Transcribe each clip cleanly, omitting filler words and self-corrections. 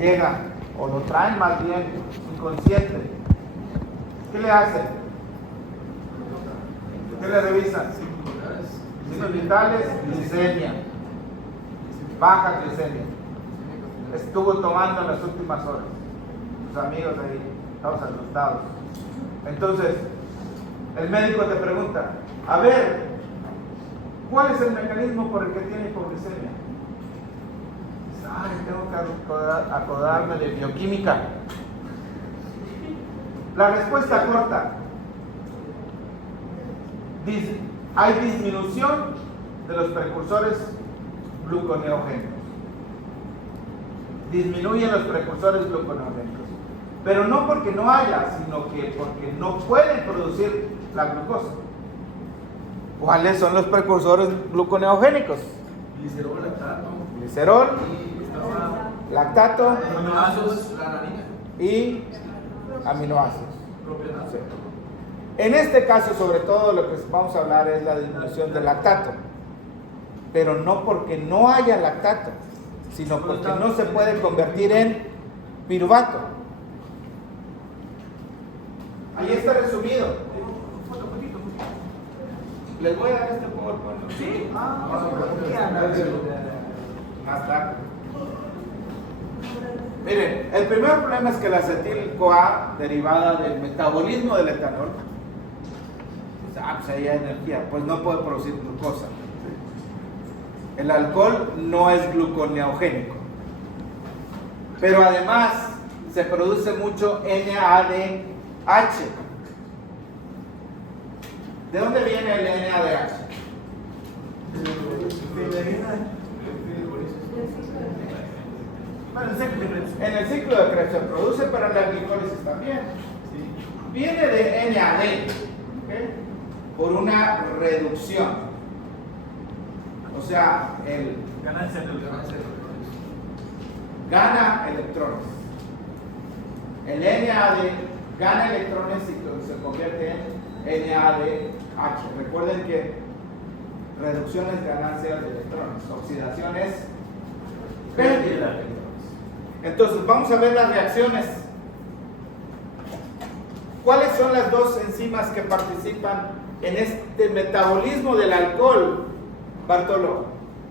llega, o lo traen más bien inconsciente, ¿qué le hacen? ¿Qué le revisan? Signos vitales, glicemia, baja glicemia. Estuvo tomando en las últimas horas. Sus amigos ahí, estamos asustados. Entonces, el médico te pregunta, a ver, ¿cuál es el mecanismo por el que tiene hipoglicemia? Ay, tengo que acordarme de bioquímica. La respuesta corta. Hay disminución de los precursores gluconeogénicos. Disminuyen los precursores gluconeogénicos. Pero no porque no haya, sino que porque no pueden producir la glucosa. ¿Cuáles son los precursores gluconeogénicos? Glicerol, lactato. Glicerol, lactato Aminoácidos, granarina. y aminoácidos. Propionato. Sí. En este caso, sobre todo, lo que vamos a hablar es la disminución del lactato. Pero no porque no haya lactato, sino porque no se puede convertir en piruvato. Ahí está resumido. Les voy a dar este PowerPoint. Sí. Más tarde. Miren, el primer problema es que la acetil-CoA, derivada del metabolismo del etanol, pues ahí hay energía, pues no puede producir glucosa. El alcohol no es gluconeogénico, pero además se produce mucho NADH. ¿De dónde viene el NADH? En el ciclo de Krebs se produce, pero en la glicólisis también. Viene de NAD, ¿okay? Por una reducción. O sea, gana electrones. El NAD gana electrones y se convierte en NADH. Recuerden que reducción es ganancia de electrones, oxidación es pérdida de electrones. Entonces, vamos a ver las reacciones. ¿Cuáles son las dos enzimas que participan en este metabolismo del alcohol, Bartolo?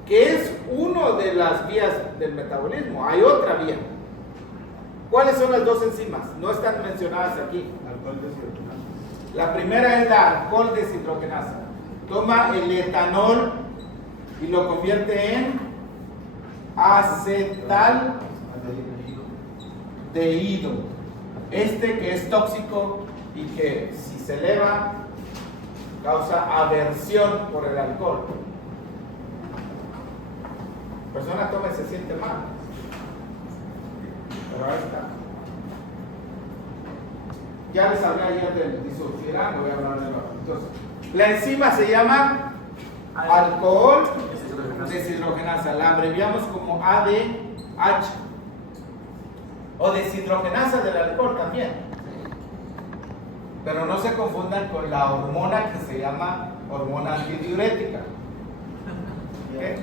Que es una de las vías del metabolismo. Hay otra vía. ¿Cuáles son las dos enzimas? No están mencionadas aquí. La primera es la alcohol deshidrogenasa. Toma el etanol y lo convierte en acetaldehído. Este que es tóxico y que si se eleva causa aversión por el alcohol. La persona toma y se siente mal. Pero ahí está. Ya les hablé ayer del disulfirano, voy a hablar de lo. Entonces, la enzima se llama alcohol deshidrogenasa. La abreviamos como ADH. O deshidrogenasa del alcohol también. Pero no se confundan con la hormona que se llama hormona antidiurética. ¿Okay?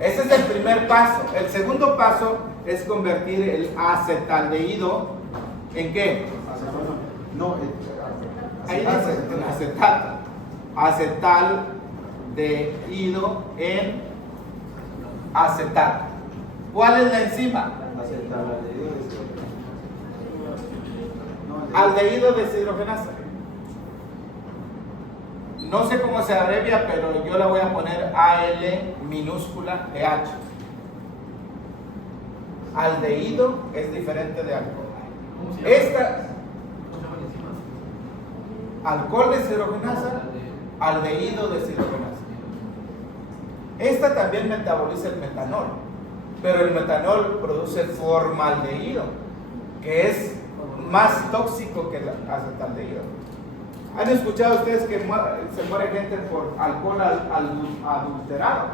Ese es el primer paso. El segundo paso es convertir el acetaldehído ¿en qué? No, Ahí dice, en acetato. Acetaldehído en acetato. ¿Cuál es la enzima? Aldehído deshidrogenasa. No sé cómo se abrevia, pero yo la voy a poner AL minúscula EH. Aldehído es diferente de alcohol. Esta alcohol deshidrogenasa, aldehído deshidrogenasa. Esta también metaboliza el metanol, pero el metanol produce formaldehído, que es más tóxico que el acetaldehído. ¿Han escuchado ustedes que se muere gente por alcohol adulterado?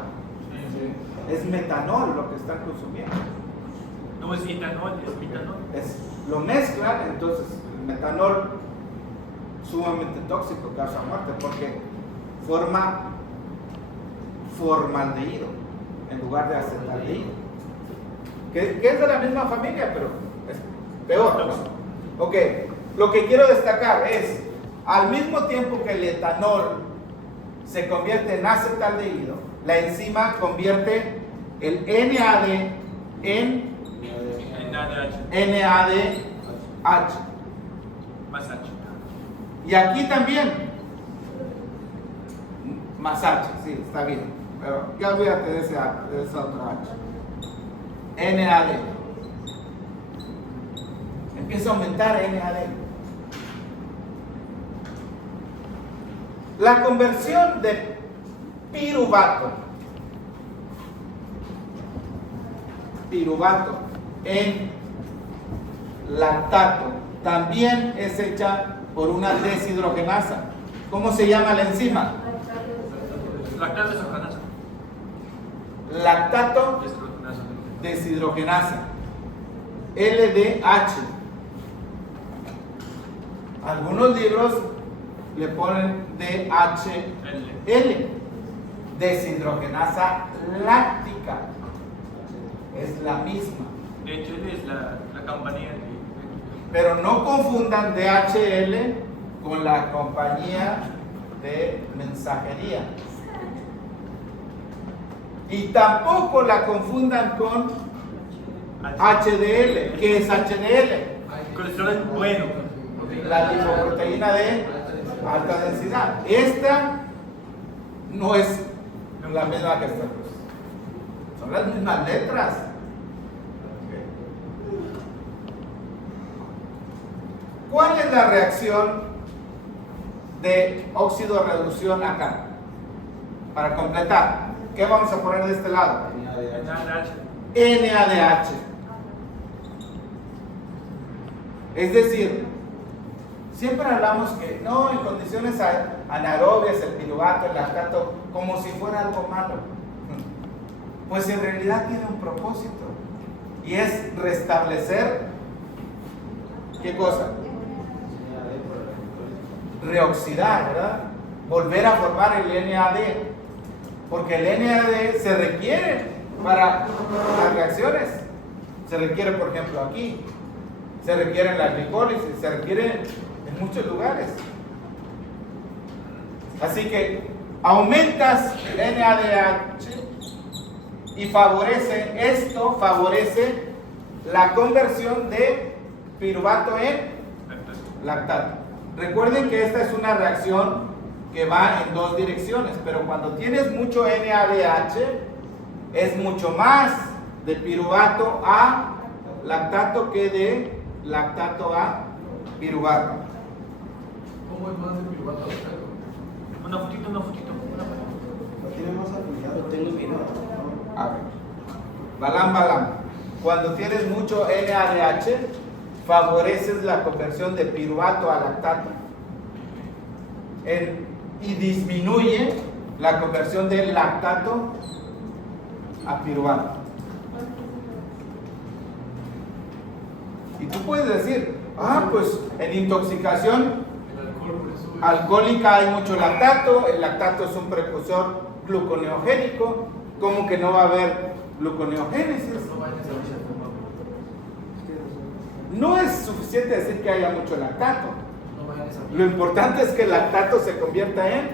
Sí. Es metanol lo que están consumiendo. No es etanol, es metanol. Lo mezclan, entonces el metanol sumamente tóxico, causa muerte, porque forma formaldehído en lugar de acetaldehído. que es de la misma familia, pero es peor, ¿no? Ok, lo que quiero destacar es, al mismo tiempo que el etanol se convierte en acetaldehído, la enzima convierte el NAD en NADH. Más H. Y aquí también, más H, sí, está bien, pero ya olvídate de esa otra H. NAD. Empieza a aumentar NAD. La conversión de piruvato en lactato también es hecha por una deshidrogenasa. ¿Cómo se llama la enzima? Lactato deshidrogenasa. Lactato deshidrogenasa. LDH. Algunos libros le ponen DHL. Deshidrogenasa láctica. Es la misma. DHL es la compañía Pero no confundan DHL con la compañía de mensajería. Y tampoco la confundan con HDL. ¿Qué es HDL? colesterol bueno. La lipoproteína de alta densidad. Esta no es la misma que esta. Son las mismas letras. ¿Cuál es la reacción de óxido de reducción acá? Para completar, ¿qué vamos a poner de este lado? NADH. Es decir, siempre hablamos que no, en condiciones anaerobias, el piruvato, el lactato, como si fuera algo malo. Pues en realidad tiene un propósito y es restablecer, ¿qué cosa? Reoxidar, ¿verdad? Volver a formar el NAD, porque el NAD se requiere para las reacciones. Se requiere, por ejemplo, aquí, se requiere en la glicólisis, se requiere en muchos lugares. Así que aumentas el NADH y esto favorece la conversión de piruvato en lactato. Recuerden que esta es una reacción que va en dos direcciones, pero cuando tienes mucho NADH es mucho más de piruvato a lactato que de lactato a piruvato. ¿Cómo es más de piruvato a lactato? Una fotito. Lo tiene más afiliado. Lo tengo bien. A ver, balam. Cuando tienes mucho NADH, favoreces la conversión de piruvato a lactato y disminuye la conversión de lactato a piruvato. Y tú puedes decir, pues en intoxicación alcohólica hay mucho lactato, el lactato es un precursor gluconeogénico, ¿cómo que no va a haber gluconeogénesis? No es suficiente decir que haya mucho lactato. Lo importante es que el lactato se convierta en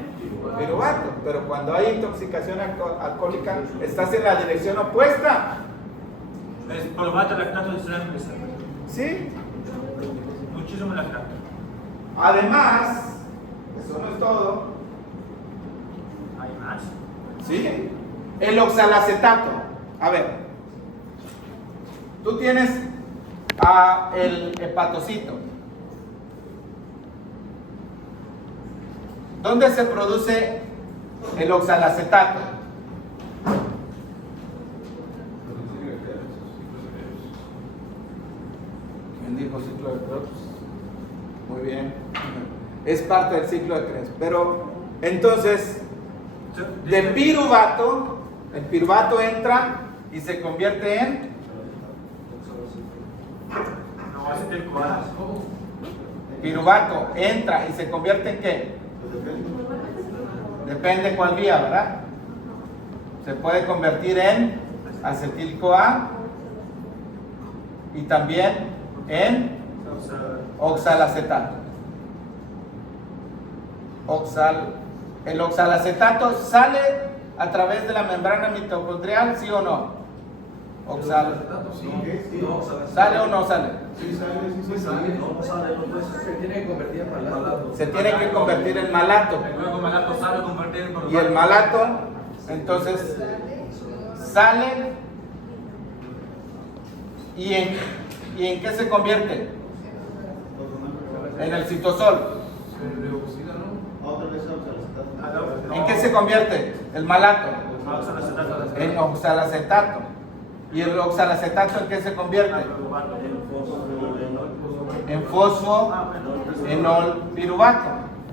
piruvato, pero cuando hay intoxicación alcohólica estás en la dirección opuesta. Es piruvato, lactato y sal. ¿Sí? Muchísimo lactato. Además, eso no es todo. ¿Hay más? ¿Sí? El oxalacetato. A ver, tú tienes el hepatocito. ¿Dónde se produce el oxalacetato? ¿Quién dijo ciclo de Krebs? Muy bien. Es parte del ciclo de Krebs. Pero entonces, de piruvato, el piruvato entra y se convierte en piruvato, entra y se convierte en ¿qué? Depende cuál vía, ¿verdad? Se puede convertir en acetil-CoA y también en oxalacetato. El oxalacetato sale a través de la membrana mitocondrial, ¿sí o no? ¿Sale o no sale? Sí, sale, sí, sale. No sale, no puede ser. Se tiene que convertir en malato. Se tiene que convertir en malato. Luego malato sale convertir en Y el malato, entonces, sale. ¿Y en qué se convierte? En el citosol. Se reoxida, ¿no? Otra vez oxalacetato. ¿En qué se convierte? El malato. En oxalacetato. ¿Y el oxalacetato en qué se convierte? En fosfoenol piruvato.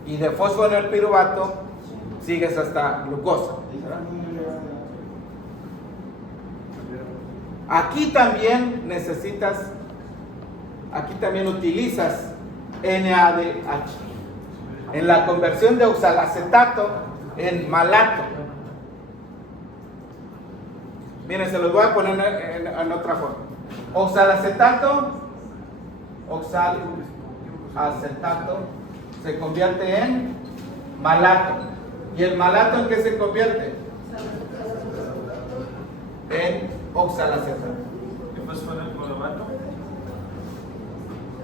Y de fosfoenol piruvato sigues hasta glucosa. Aquí también utilizas NADH en la conversión de oxalacetato en malato. Miren, se los voy a poner en otra forma. Oxalacetato se convierte en malato. ¿Y el malato en qué se convierte? En oxalacetato.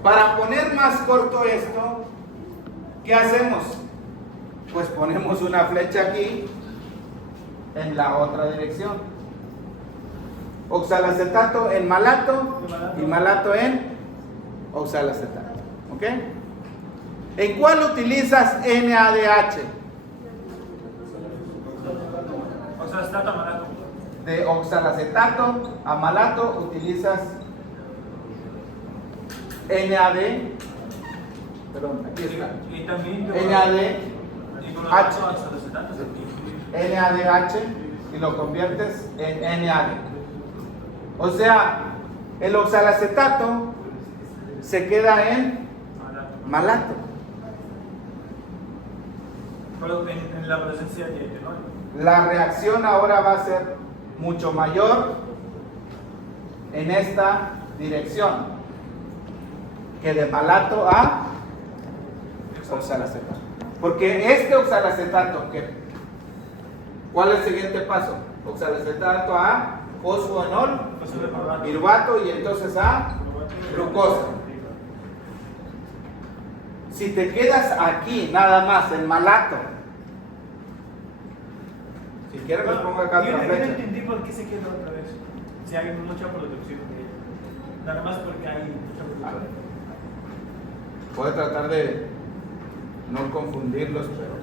Para poner más corto esto, ¿qué hacemos? Pues ponemos una flecha aquí en la otra dirección. Oxalacetato en malato y malato en oxalacetato. ¿Ok? ¿En cuál utilizas NADH? Oxalacetato a malato. De oxalacetato a malato utilizas NAD. Perdón, aquí está. Y también NADH y lo conviertes en NAD. O sea, el oxalacetato se queda en malato. Pero en la presencia de etanol. La reacción ahora va a ser mucho mayor en esta dirección que de malato a oxalacetato. Porque este oxalacetato, ¿cuál es el siguiente paso? Oxalacetato a fosfoenol piruvato y entonces a glucosa. Si te quedas aquí nada más en malato, si quieres les pongo acá Yo otra no flecha. entendí por qué se quedó otra vez. Si hay mucha producción de ella. Nada más porque hay mucha producción. Voy a tratar de no confundirlos, pero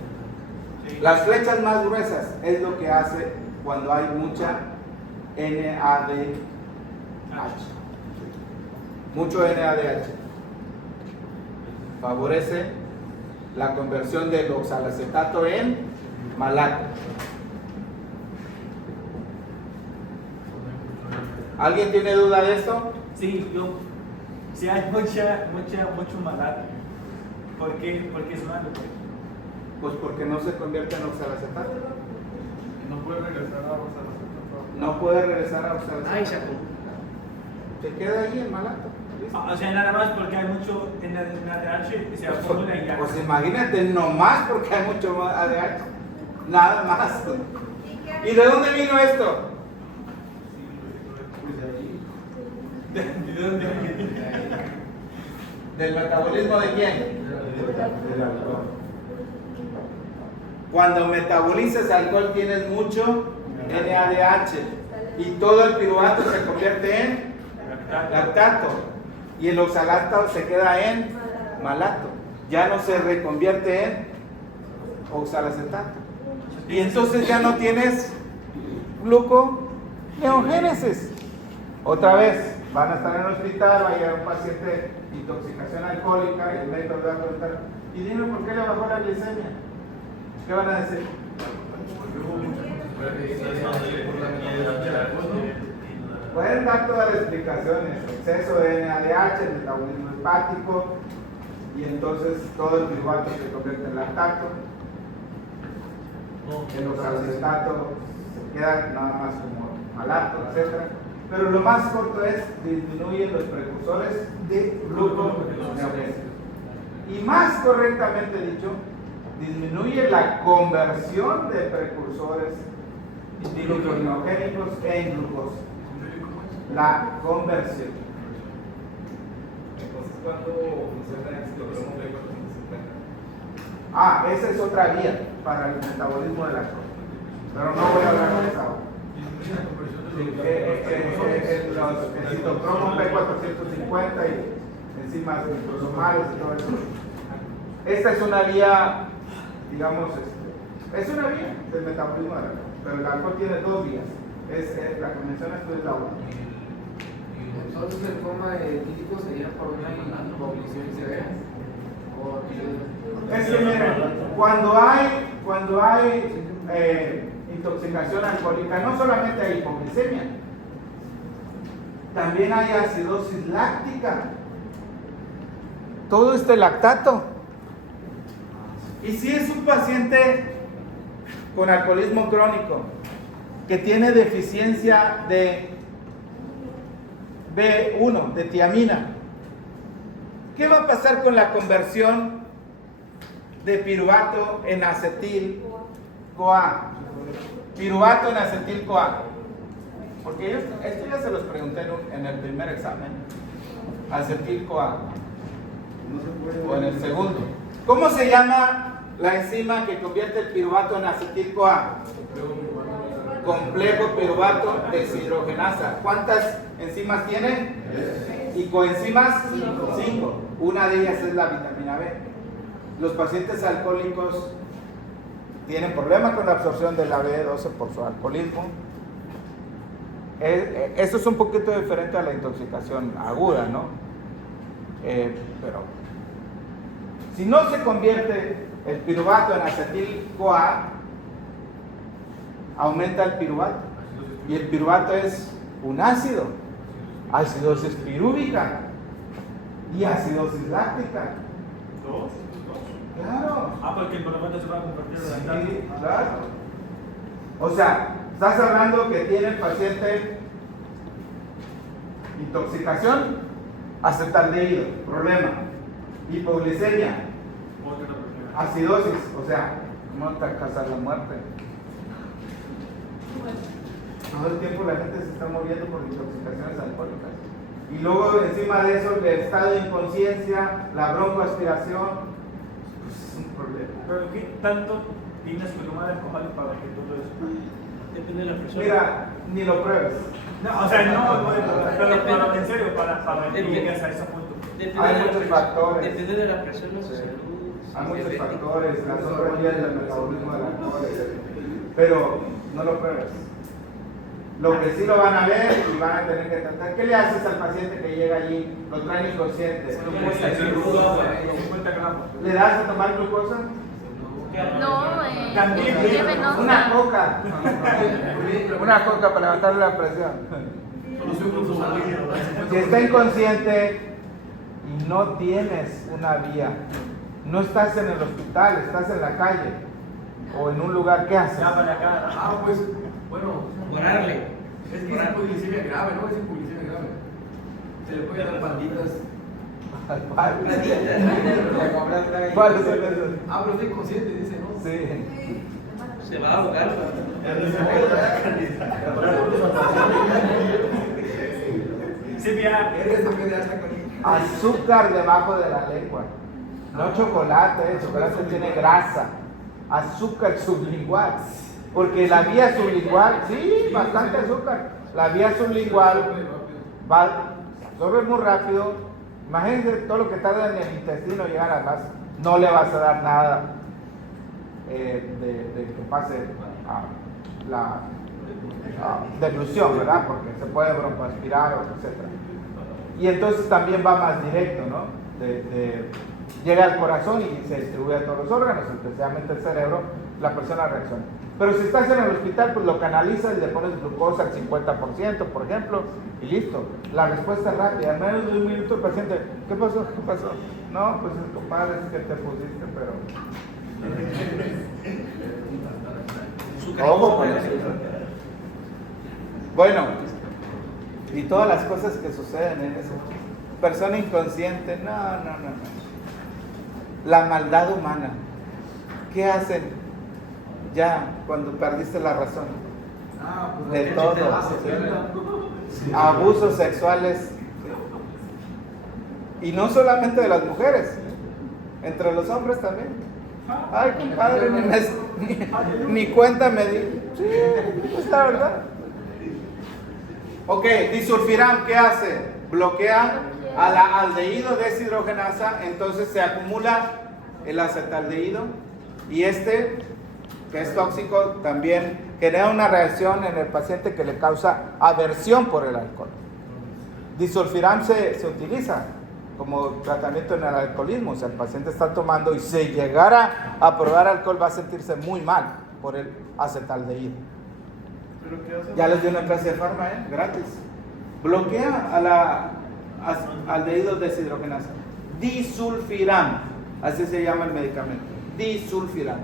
Sí. las flechas más gruesas es lo que hace cuando hay mucha NADH. Mucho NADH. Favorece la conversión del oxalacetato en malato. ¿Alguien tiene duda de esto? Sí, si hay mucho malato. ¿Por qué es malo? Pues porque no se convierte en oxalacetato. No puede regresar a oxalacetato. No puede regresar a oxalacetato. Ay, Chaco. Se queda ahí en malato. ¿Listo? O sea, nada más porque hay mucho en la NADH y se acumula y ya. Pues imagínate, nomás porque hay mucho más ADH. Nada más. ¿Y de dónde vino esto? ¿De dónde? ¿Del metabolismo de quién? Del alcohol. Cuando metabolizas alcohol tienes mucho NADH y todo el piruvato se convierte en lactato y el oxalato se queda en malato. Ya no se reconvierte en oxalacetato. Y entonces ya no tienes gluconeogénesis. Otra vez, van a estar en el hospital, va a llegar un paciente de intoxicación alcohólica y el médico le va a preguntar, y dime por qué le bajó la glicemia. ¿Qué van a decir? Porque hubo mucha concentración por la metodología del alcohol, ¿no? Pueden dar todas las explicaciones, exceso de NADH, el metabolismo hepático, y entonces todo el piruvato se convierte en lactato, el oxalacetato se queda nada más como malato, etc. Pero lo más corto es disminuyen los precursores de gluconeogénicos. Y más correctamente dicho, disminuye la conversión de precursores gluconeogénicos en glucosa. La conversión. Entonces, ¿cuándo funciona el ciclocromo B450? Esa es otra vía para el metabolismo de la lactosa. Pero no voy a hablar de esa ahora. El citocromo P450 y enzimas liposomales y todo eso. Esta es una vía, digamos, es una vía del metabolismo de la lactosa, pero el alcohol tiene dos vías. La que mencionas tú es la una. Entonces el coma etílico sería por una hipoglicemia severa. Es que mira, cuando hay intoxicación alcohólica, no solamente hay hipoglicemia, también hay acidosis láctica. Todo este lactato. Y si es un paciente con alcoholismo crónico que tiene deficiencia de B1, de tiamina, ¿qué va a pasar con la conversión de piruvato en acetil-CoA? Piruvato en acetil-CoA. Porque esto ya se los pregunté en el primer examen. Acetil-CoA. O en el segundo. ¿Cómo se llama la enzima que convierte el piruvato en acetil-CoA? Complejo piruvato deshidrogenasa. ¿Cuántas enzimas tiene? Y coenzimas 5. Una de ellas es la vitamina B. Los pacientes alcohólicos tienen problemas con la absorción de la B12 por su alcoholismo. Esto es un poquito diferente a la intoxicación aguda, ¿no? Pero si no se convierte el piruvato en acetil-CoA, aumenta el piruvato. Y el piruvato es un ácido. Acidosis pirúvica y acidosis láctica. ¿Dos? Claro. Porque el piruvato se va a convertir en lactato. Sí, claro. O sea, estás hablando que tiene el paciente intoxicación, acetaldehído, problema, hipoglicemia, acidosis, o sea, no te alcanza la muerte. Todo el tiempo la gente se está muriendo por intoxicaciones alcohólicas. Y luego encima de eso el estado de inconsciencia, la broncoaspiración, pues es un problema. Pero ¿qué tanto tienes que tomar alcohol para que todo eso? Depende de la persona. Mira, ni lo pruebes. No, o sea, pero en serio, para que llegues a ese punto. Hay muchos factores. Depende de la persona, su salud. Hay muchos factores, las otras vías del metabolismo del alcohol, pero no lo pruebes. Lo que sí lo van a ver y van a tener que tratar. ¿Qué le haces al paciente que llega allí? Lo traen inconsciente. 50 gramos. ¿Le das a tomar glucosa? No, También es venosa. Una coca. Una coca para levantarle la presión. Si está inconsciente y no tienes una vía, no estás en el hospital, estás en la calle o en un lugar, ¿qué haces? Ya para acá. Pues, bueno, Orarle. es que es hipoglicemia grave, ¿no? Es hipoglicemia grave. Se le puede dar patitas. ¿Cuáles son esos? Pero estoy consciente, dice, ¿no? Sí. Se va a ahogar. Sí, mira. Eres de pediatra con Azúcar debajo de la lengua. No chocolate, el chocolate tiene grasa. Azúcar sublingual. Porque la vía sublingual, sí, bastante azúcar. La vía sublingual absorbe muy rápido. Imagínense todo lo que tarda en el intestino llegar a las masas. No le vas a dar nada de que pase a la deglución, ¿verdad? Porque se puede broncoaspirar, etc. Y entonces también va más directo, ¿no? Llega al corazón y se distribuye a todos los órganos, especialmente el cerebro, la persona reacciona. Pero si estás en el hospital, pues lo canalizas y le pones glucosa al 50%, por ejemplo, y listo. La respuesta es rápida, en menos de un minuto el paciente, ¿qué pasó? ¿Qué pasó? No, pues compadre, es que te pusiste, pero... Ojo con eso. Bueno, Y todas las cosas que suceden en eso. Persona inconsciente, no. La maldad humana. ¿Qué hacen ya cuando perdiste la razón? De todo. Abusos sexuales. Y no solamente de las mujeres, entre los hombres también. Ay, compadre, ni cuenta me di. Sí, es la verdad. Ok, disulfiram, ¿qué hace? Bloquea a la aldehído deshidrogenasa, entonces se acumula el acetaldehído y que es tóxico, también genera una reacción en el paciente que le causa aversión por el alcohol. Disulfiram se utiliza como tratamiento en el alcoholismo. O sea, el paciente está tomando y si llegara a probar alcohol va a sentirse muy mal por el acetaldehído. Ya les di una clase de farma, gratis. Bloquea a la aldehído deshidrogenasa. Disulfiram, así se llama el medicamento. Disulfiram.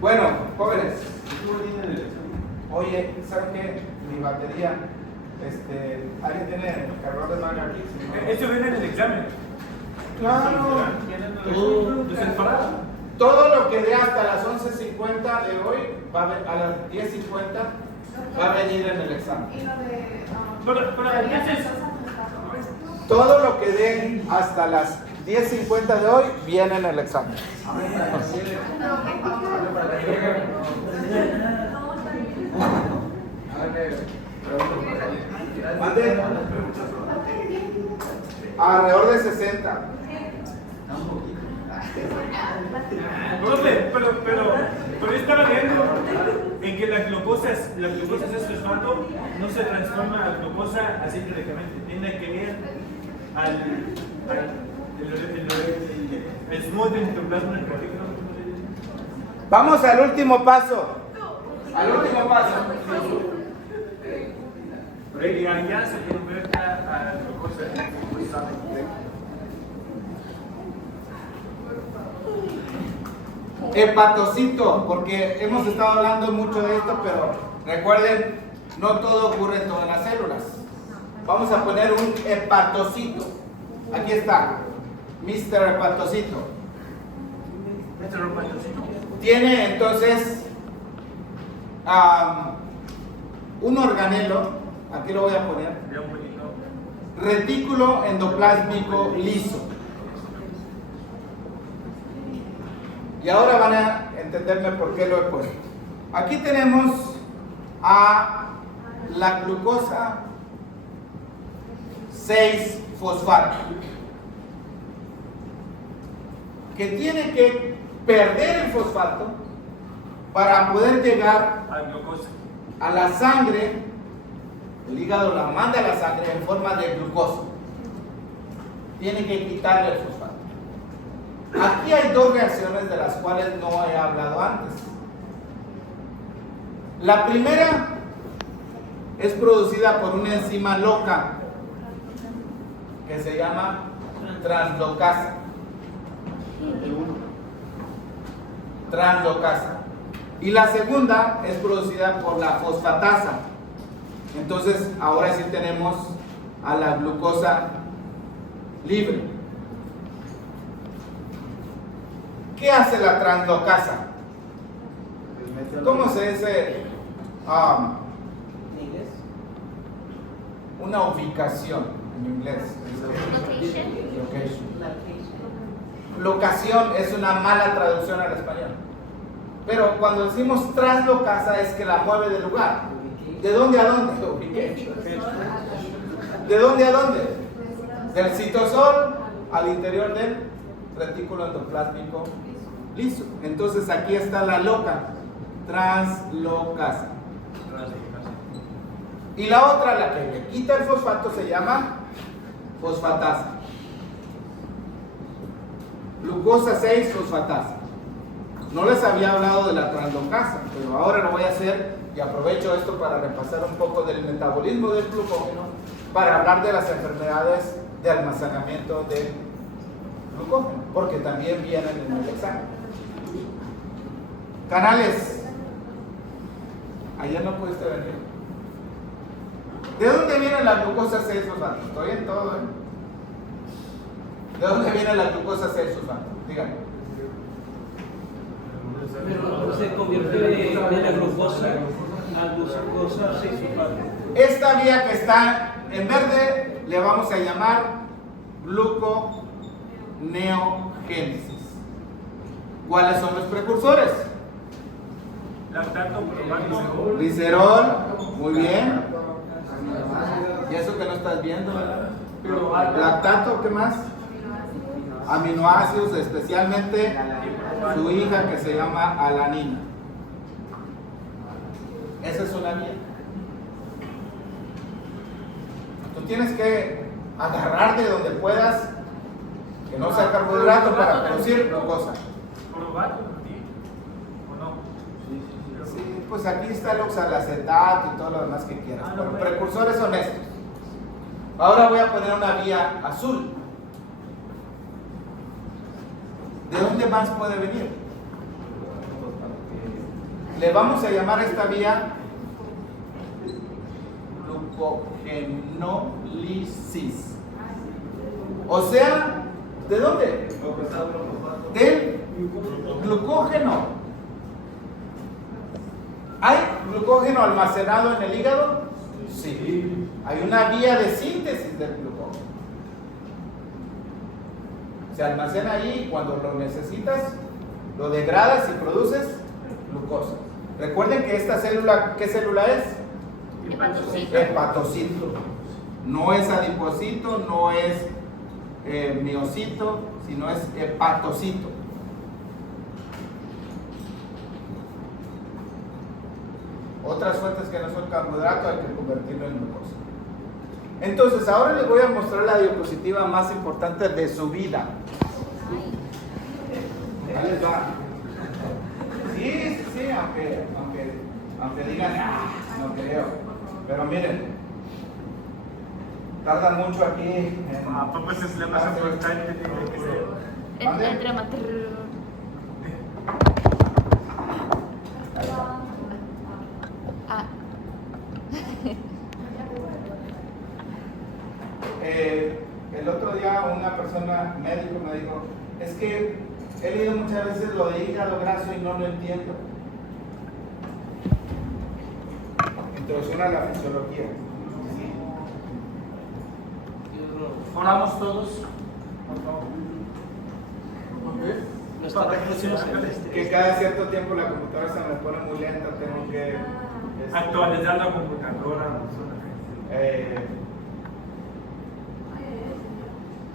Bueno, jóvenes. Oye, ¿saben qué? Mi batería. ¿Alguien tiene el cargador de manga aquí? Esto viene en el examen. Claro. Desenfadado. Todo lo que dé hasta las 11:50 de hoy, a las 10:50, va a venir en el examen. Todo lo que dé hasta las 10:50 de hoy, viene en el examen. ¿Mande? Alrededor de 60. Pero estaba viendo en que la glucosa es fosfato, no se transforma a glucosa así directamente. Tiene que ir el smooth endoplasma en partículas. Vamos al último paso. Al último paso. Ya se convierte a glucosa. Hepatocito, porque hemos estado hablando mucho de esto, pero recuerden, no todo ocurre en todas las células. Vamos a poner un hepatocito. Aquí está, Mr. Hepatocito. Tiene entonces un organelo, aquí lo voy a poner, retículo endoplásmico liso. Y ahora van a entenderme por qué lo he puesto. Aquí tenemos a la glucosa 6-fosfato, que tiene que perder el fosfato para poder llegar a la sangre. El hígado la manda a la sangre en forma de glucosa. Tiene que quitarle el fosfato. Aquí hay dos reacciones de las cuales no he hablado antes. La primera es producida por una enzima loca que se llama translocasa. Y la segunda es producida por la fosfatasa. Entonces, ahora sí tenemos a la glucosa libre. ¿Qué hace la translocasa? ¿Cómo se dice? Una ubicación en inglés. Locación es una mala traducción al español. Pero cuando decimos translocasa es que la mueve de lugar. ¿De dónde a dónde? ¿De dónde a dónde? Del citosol al interior del retículo endoplásmico liso. Entonces aquí está la loca, translocasa. Y la otra, la que le quita el fosfato, se llama fosfatasa. Glucosa 6-fosfatasa. No les había hablado de la translocasa, pero ahora lo voy a hacer y aprovecho esto para repasar un poco del metabolismo del glucógeno, para hablar de las enfermedades de almacenamiento del glucógeno, porque también vienen en el examen. Canales. Ayer no pudiste venir. ¿De dónde viene la glucosa 6-fosfato? Estoy en todo, ¿De dónde viene la glucosa 6-fosfato? Díganme. Pero se convierte de la glucosa a glucosa 6-fosfato. Esta vía que está en verde le vamos a llamar gluconeogénesis. ¿Cuáles son los precursores? Lactato, probato. Glicerol, muy bien. Y eso que no estás viendo, ¿verdad? Lactato, ¿qué más? Aminoácidos, especialmente su hija que se llama alanina. Esa es una vía. Tú tienes que agarrar de donde puedas, que no sea carbohidrato, para producir glucosa. Probato, ¿o no? Sí, pues aquí está el oxalacetato y todo lo demás que quieras, pero precursores son estos. Ahora voy a poner una vía azul. ¿De dónde más puede venir? Le vamos a llamar a esta vía glucogenólisis. O sea, ¿de dónde? Del glucógeno. ¿Hay glucógeno almacenado en el hígado? Sí. Hay una vía de síntesis del glucógeno. Se almacena ahí y cuando lo necesitas, lo degradas y produces glucosa. Recuerden que esta célula, ¿qué célula es? Hepatocito. Hepatocito. No es adipocito, no es miocito, sino es hepatocito. Otras fuentes que no son carbohidratos hay que convertirlo en glucosa. Entonces, ahora les voy a mostrar la diapositiva más importante de su vida. Ahí les va. Sí, aunque digan, no creo. Pero miren, tardan mucho aquí en... Pues es la más importante, tiene que ser. Entre El otro día una persona médico me dijo, es que he leído muchas veces lo de hígado graso y no lo entiendo. Introducción a la fisiología. ¿Sí? Oramos todos, por favor. Que cada cierto tiempo la computadora se me pone muy lenta, tengo que Actualizar la computadora.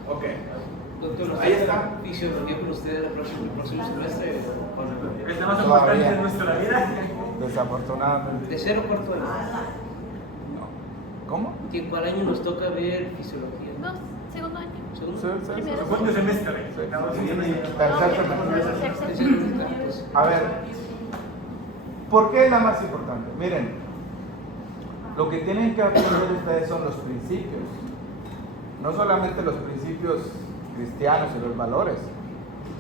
ok. Doctor, Ahí está. Fisiología para usted el próximo semestre. Es la más importante de nuestra vida. Desafortunadamente. De 0 a cuarto año. No. ¿Cómo? ¿Y cuál año nos toca ver fisiología? No, segundo año. ¿Segundo? Primero. Segundo semestre. Tercer semestre. A ver, ¿por qué es la más importante? Miren, lo que tienen que aprender ustedes son los principios. No solamente los principios cristianos y los valores,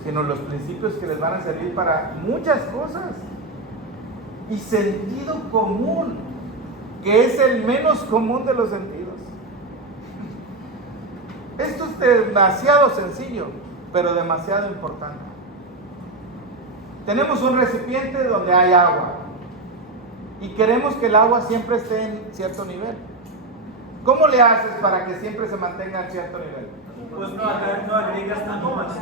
sino los principios que les van a servir para muchas cosas. Y sentido común, que es el menos común de los sentidos. Esto es demasiado sencillo, pero demasiado importante. Tenemos un recipiente donde hay agua y queremos que el agua siempre esté en cierto nivel. ¿Cómo le haces para que siempre se mantenga en cierto nivel? Pues no agregas nada más.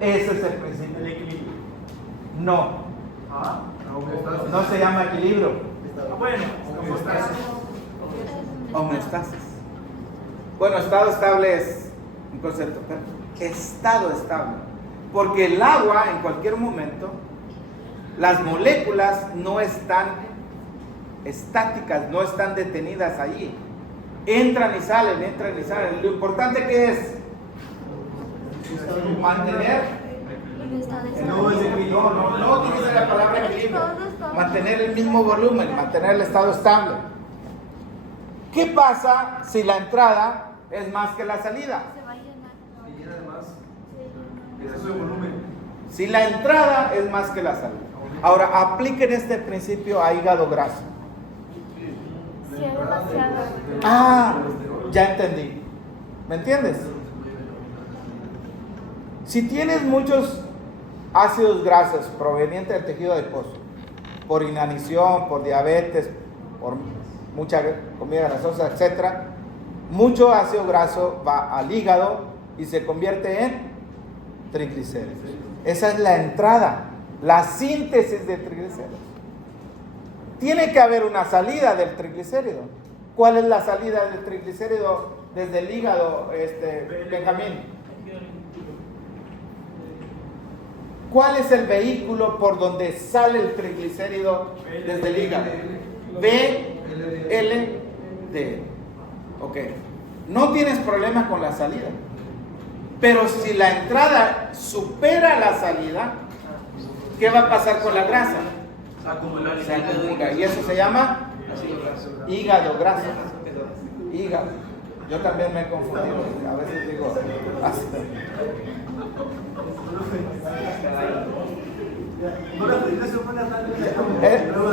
Ese es el principio. El equilibrio. No, no se llama equilibrio. Bueno, como estás. Homeostasis. Bueno, estado estable es un concepto, pero estado estable. Porque el agua en cualquier momento, las moléculas no están estáticas, no están detenidas allí. Entran y salen, entran y salen. Lo importante que es mantener no utiliza la palabra equilibrio. Mantener el mismo volumen, mantener el estado estable. ¿Qué pasa si la entrada es más que la salida? Se va a llenar. Ese es el volumen. Si la entrada es más que la salida. Ahora, apliquen este principio a hígado graso. Si es demasiado. Ah, ya entendí. ¿Me entiendes? Si tienes muchos ácidos grasos provenientes del tejido adiposo, por inanición, por diabetes, por mucha comida grasosa, etc., mucho ácido graso va al hígado y se convierte en triglicéridos. Esa es la entrada, la síntesis de triglicéridos. Tiene que haber una salida del triglicérido. ¿Cuál es la salida del triglicérido desde el hígado, Benjamín? ¿Cuál es el vehículo por donde sale el triglicérido desde el hígado? VLD. Ok. No tienes problema con la salida. Pero si la entrada supera la salida, ¿qué va a pasar con la grasa? Se acumula. Y eso se llama hígado graso. Hígado. Yo también me he confundido. A veces digo.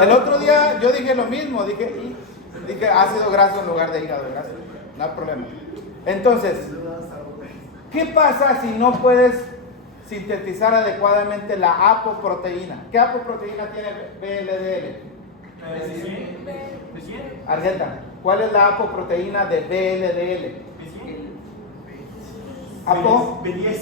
El otro día yo dije lo mismo. Dije ácido graso en lugar de hígado graso. No hay problema. Entonces, ¿qué pasa si no puedes sintetizar adecuadamente la apoproteína? ¿Qué apoproteína tiene VLDL? Argenta, ¿cuál es la apoproteína de VLDL? Apo 100.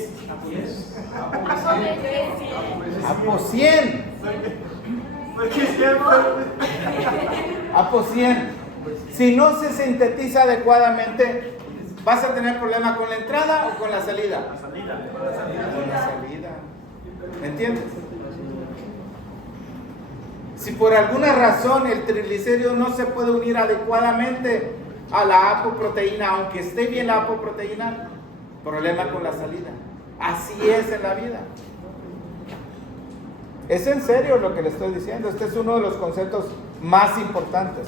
Apo 100. Si no se sintetiza adecuadamente, ¿vas a tener problema con la entrada o con la salida? Con la salida. ¿Me entiendes? Si por alguna razón el triglicérido no se puede unir adecuadamente a la apoproteína, aunque esté bien la apoproteína, problema con la salida. Así es en la vida. Es en serio lo que le estoy diciendo. Este es uno de los conceptos más importantes.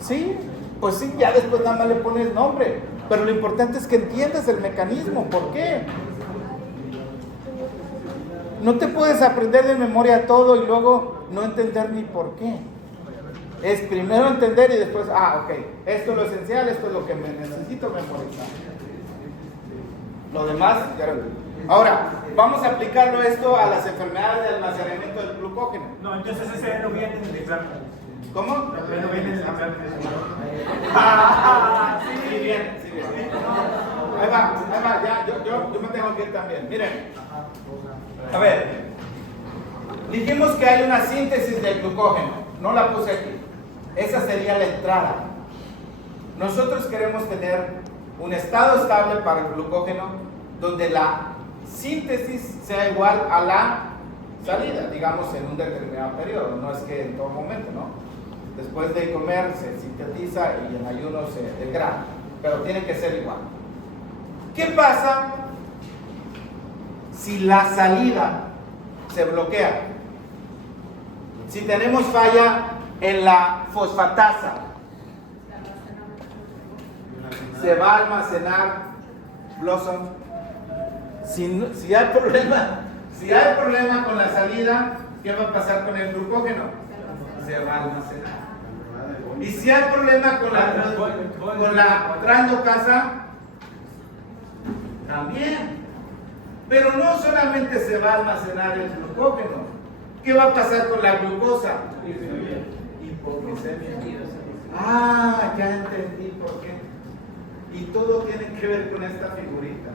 Sí, pues sí, ya después nada más le pones nombre. Pero lo importante es que entiendas el mecanismo. ¿Por qué? No te puedes aprender de memoria todo y luego no entender ni por qué. Es primero entender y después, ok, esto es lo esencial, esto es lo que me necesito memorizar. Lo demás, ya lo vi. Ahora, vamos a aplicarlo esto a las enfermedades de almacenamiento del glucógeno. No, entonces ese no viene en el examen. ¿Cómo? No viene en el examen. Sí, bien. Ahí va, ya, yo me tengo que ir también. Miren, a ver, dijimos que hay una síntesis del glucógeno, no la puse aquí. Esa sería la entrada. Nosotros queremos tener un estado estable para el glucógeno donde la síntesis sea igual a la salida, digamos en un determinado periodo, no es que en todo momento, ¿no? Después de comer se sintetiza y en ayuno se degrada, pero tiene que ser igual. ¿Qué pasa si la salida se bloquea? Si tenemos falla en la fosfatasa, se va a almacenar Blossom. Si hay problema con la salida, ¿qué va a pasar con el glucógeno? Se va a almacenar. Y si hay problema con la translocation, también. Pero no solamente se va a almacenar el glucógeno. ¿Qué va a pasar con la glucosa? Hipoglucemia. Ya entendí por qué. Y todo tiene que ver con esta figurita.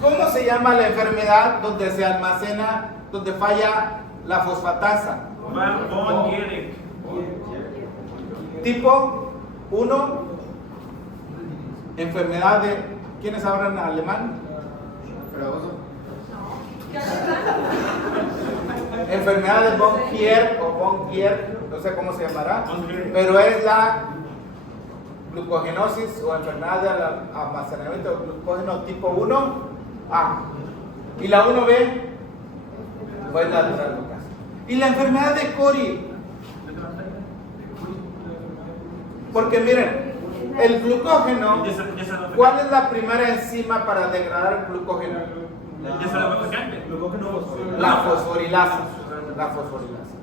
¿Cómo se llama la enfermedad donde se almacena, donde falla la fosfatasa? Von Guericke. Tipo 1, enfermedad de, ¿quiénes hablan alemán? Enfermedad de von Guericke o von Guericke, no sé cómo se llamará, pero es la glucogenosis o enfermedad de almacenamiento de glucógeno tipo 1A. Y la 1B, pues la translocación. Y la enfermedad de Cori, porque miren, el glucógeno, ¿cuál es la primera enzima para degradar el glucógeno? Ya se la va vacante. La fosforilasa. La fosforilasa.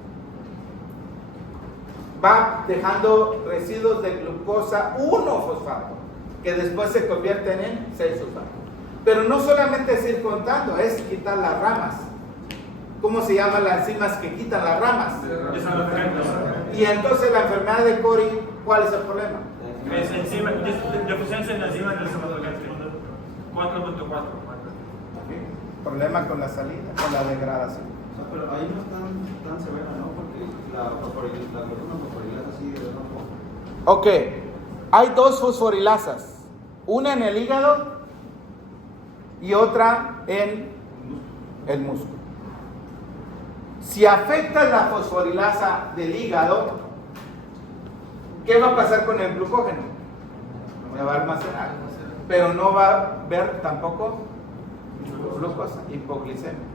Va dejando residuos de glucosa 1-fosfato, que después se convierten en 6-fosfato. Pero no solamente es ir contando, es quitar las ramas. ¿Cómo se llaman las enzimas que quitan las ramas? Y entonces la enfermedad de Cori, ¿cuál es el problema? Es enzima, deficiencia en la enzima del desamorfagante. 4.4. Problema con la salida, con la degradación. O sea, pero ahí no es tan severa, ¿no? Porque la fosforilasa sí de verdad no. Ok, hay 2 fosforilasas, una en el hígado y otra en el músculo. Si afecta la fosforilasa del hígado, ¿qué va a pasar con el glucógeno? Se va a almacenar, pero no va a haber tampoco glucosa, hipoglicemia.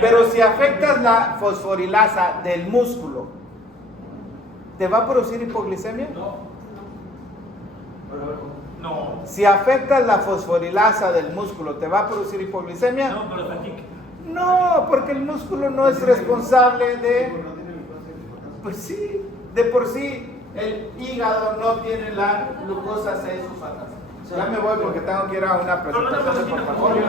Pero si afectas la fosforilasa del músculo, ¿te va a producir hipoglicemia? No. Si afectas la fosforilasa del músculo, ¿te va a producir hipoglicemia? No, pero fatiga. No, porque el músculo no es responsable de... Pues sí, de por sí el hígado no tiene la glucosa 6-fosfatasa. Ya me voy porque tengo que ir a una presentación de portafolio.